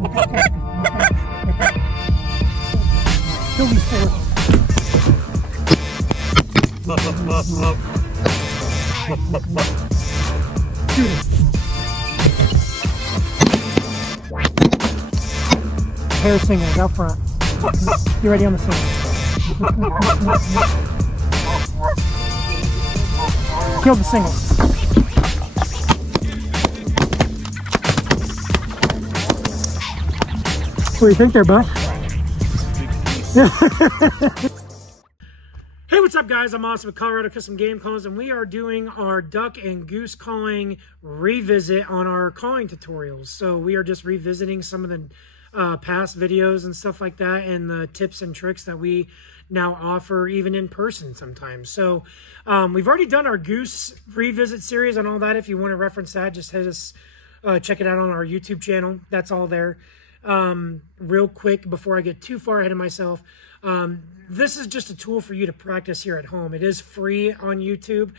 Kill these four. Shoot him. Pair of singles out front. Get ready on the single. Kill the single. What do you think there, bud? Hey, what's up, guys? I'm Austin with Colorado Custom Game Calls, and we are doing our duck and goose calling revisit on our calling tutorials. So we are just revisiting some of the past videos and stuff like that, and the tips and tricks that we now offer even in person sometimes. So we've already done our goose revisit series and all that. If you want to reference that, just hit us, check it out on our YouTube channel. That's all there. Real quick before I get too far ahead of myself, this is just a tool for you to practice here at home. It is free on YouTube.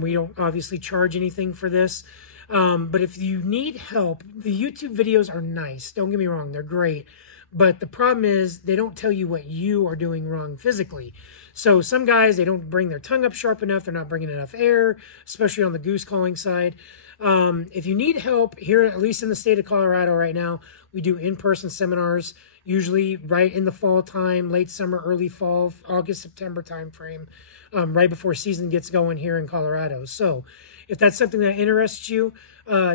We don't obviously charge anything for this. But if you need help, the YouTube videos are nice. Don't get me wrong, they're great. But the problem is they don't tell you what you are doing wrong physically. So some guys, they don't bring their tongue up sharp enough. They're not bringing enough air, especially on the goose calling side. If you need help here, at least in the state of Colorado right now, we do in-person seminars, usually right in the fall time, late summer, early fall, August, September time frame, right before season gets going here in Colorado. So if that's something that interests you,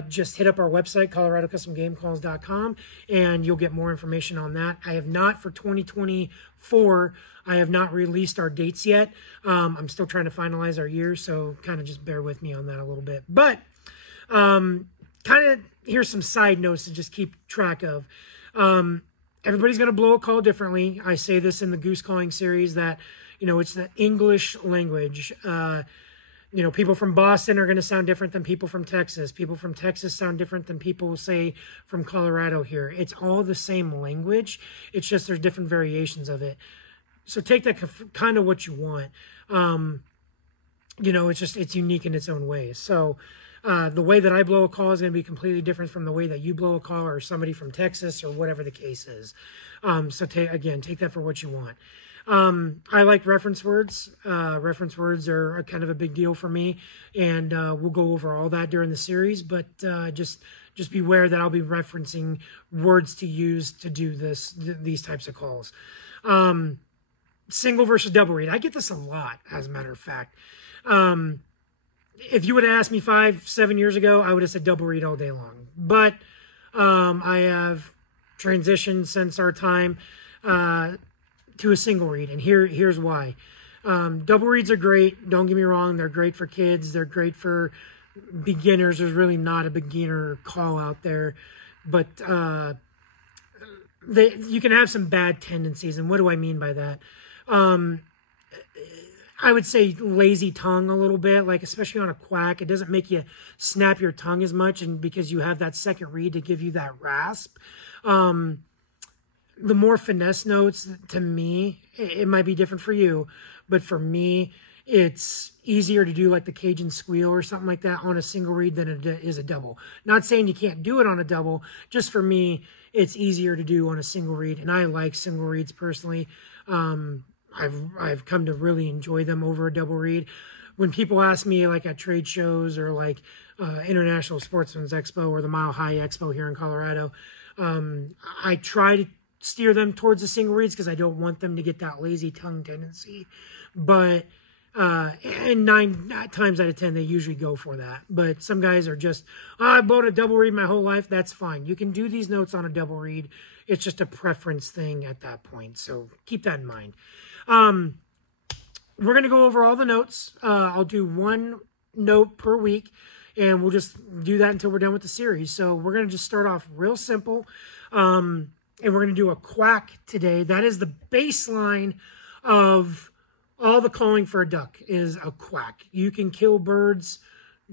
just hit up our website, coloradocustomgamecalls.com, and you'll get more information on that. I have not, for 2024, I have not released our dates yet. I'm still trying to finalize our year, so kind of just bear with me on that a little bit. But kind of here's some side notes to just keep track of. Everybody's going to blow a call differently. I say this in the goose calling series that, you know, it's the English language. You know, people from Boston are going to sound different than people from Texas. People from Texas sound different than people, say, from Colorado here. It's all the same language. It's just there's different variations of it. So take that kind of what you want. You know, it's unique in its own way. So the way that I blow a call is going to be completely different from the way that you blow a call, or somebody from Texas, or whatever the case is. So again, take that for what you want. I like reference words. Reference words are kind of a big deal for me, and we'll go over all that during the series, but just beware that I'll be referencing words to use to do these types of calls. Single versus double read. I get this a lot, as a matter of fact. If you would have asked me 5-7 years ago, I would have said double read all day long. But I have transitioned since our time to a single read, and here's why. Double reads are great. Don't get me wrong; they're great for kids. They're great for beginners. There's really not a beginner call out there, but you can have some bad tendencies. And what do I mean by that? I would say lazy tongue a little bit, like especially on a quack. It doesn't make you snap your tongue as much, and because you have that second read to give you that rasp. The more finesse notes, to me, it might be different for you, but for me, it's easier to do like the Cajun squeal or something like that on a single read than it is a double. Not saying you can't do it on a double, just for me, it's easier to do on a single read, and I like single reads personally. I've come to really enjoy them over a double read. When people ask me, like at trade shows or like International Sportsman's Expo or the Mile High Expo here in Colorado, I try to steer them towards the single reads because I don't want them to get that lazy tongue tendency. But and 9 times out of 10, they usually go for that. But some guys are just, I bought a double read my whole life. That's fine. You can do these notes on a double read. It's just a preference thing at that point. So keep that in mind. We're going to go over all the notes. I'll do one note per week, and we'll just do that until we're done with the series. So we're going to just start off real simple. And we're going to do a quack today. That is the baseline of all the calling for a duck, is a quack. You can kill birds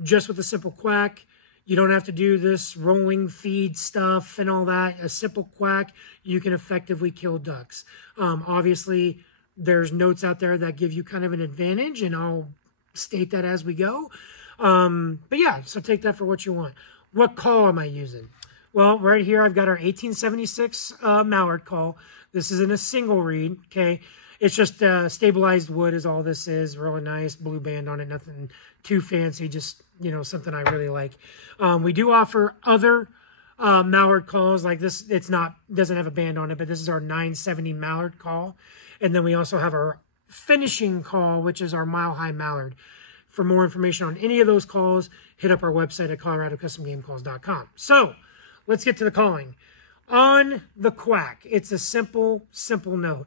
just with a simple quack. You don't have to do this rolling feed stuff and all that. A simple quack, you can effectively kill ducks. Obviously, there's notes out there that give you kind of an advantage, and I'll state that as we go. But yeah, so take that for what you want. What call am I using? Well, right here, I've got our 1876 mallard call. This is in a single reed, okay? It's just stabilized wood is all this is. Really nice blue band on it. Nothing too fancy, just, you know, something I really like. We do offer other mallard calls like this. It's not, doesn't have a band on it, but this is our 970 mallard call. And then we also have our finishing call, which is our mile high mallard. For more information on any of those calls, hit up our website at coloradocustomgamecalls.com. So let's get to the calling. On the Quack, it's a simple note.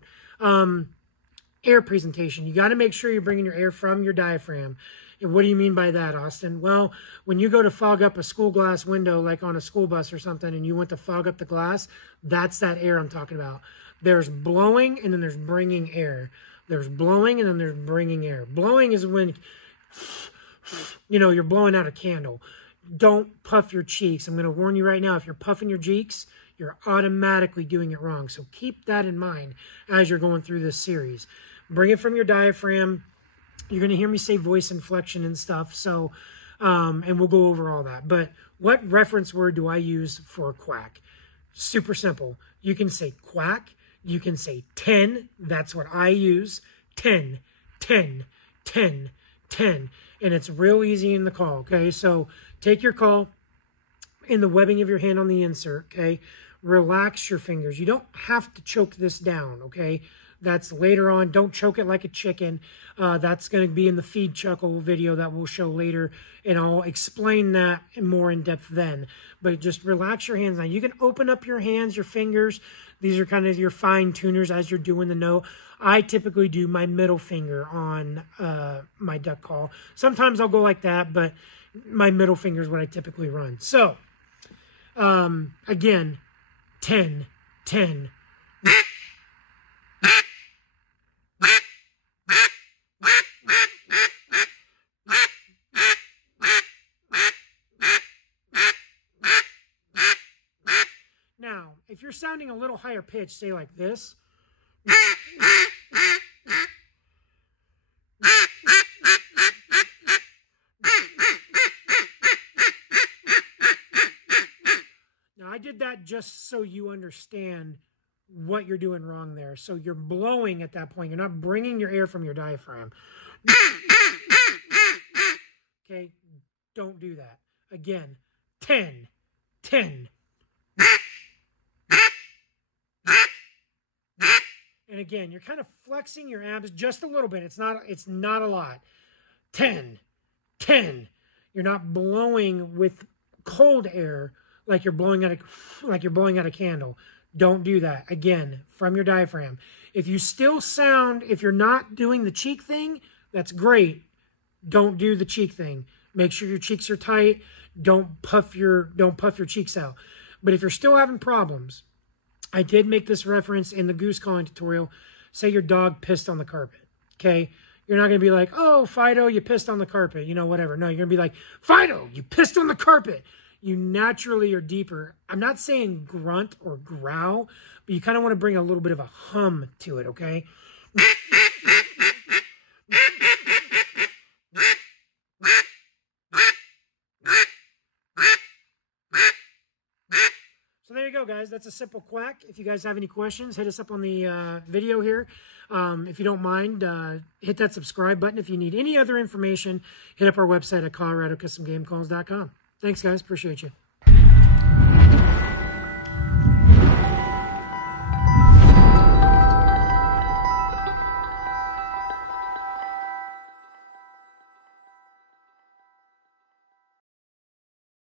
Air presentation. You got to make sure you're bringing your air from your diaphragm. And what do you mean by that, Austin? Well, when you go to fog up a school glass window, like on a school bus or something, and you want to fog up the glass, that's that air I'm talking about. There's blowing, and then there's bringing air. There's blowing, and then there's bringing air. Blowing is when, you know, you're blowing out a candle. Don't puff your cheeks. I'm going to warn you right now, if you're puffing your cheeks, you're automatically doing it wrong. So keep that in mind as you're going through this series. Bring it from your diaphragm. You're going to hear me say voice inflection and stuff. So, and we'll go over all that. But what reference word do I use for Quack? Super simple. You can say quack. You can say 10. That's what I use. 10, 10, 10, 10. And it's real easy in the call, okay? So take your call in the webbing of your hand on the insert, okay? Relax your fingers. You don't have to choke this down, okay? That's later on. Don't choke it like a chicken. That's going to be in the feed chuckle video that we'll show later, and I'll explain that more in depth then. But just relax your hands. Now, you can open up your hands, your fingers. These are kind of your fine tuners as you're doing the note. I typically do my middle finger on my duck call. Sometimes I'll go like that, but my middle finger is what I typically run. So, again, 10, 10. Now, if you're sounding a little higher pitch, say like this. Now, I did that just so you understand what you're doing wrong there. So you're blowing at that point. You're not bringing your air from your diaphragm. Okay, don't do that. Again, 10, 10. And again, you're kind of flexing your abs just a little bit. It's not a lot. 10, 10. You're not blowing with cold air like you're blowing out a candle. Don't do that. Again, from your diaphragm. If you still sound, if you're not doing the cheek thing, that's great. Don't do the cheek thing. Make sure your cheeks are tight. Don't puff your cheeks out. But if you're still having problems, I did make this reference in the goose calling tutorial. Say your dog pissed on the carpet, okay? You're not going to be like, oh, Fido, you pissed on the carpet, you know, whatever. No, you're going to be like, Fido, you pissed on the carpet. You naturally are deeper. I'm not saying grunt or growl, but you kind of want to bring a little bit of a hum to it, okay? So there you go, guys. That's a simple Quack. If you guys have any questions, hit us up on the video here. If you don't mind, hit that subscribe button. If you need any other information, hit up our website at coloradocustomgamecalls.com. Thanks, guys. Appreciate you.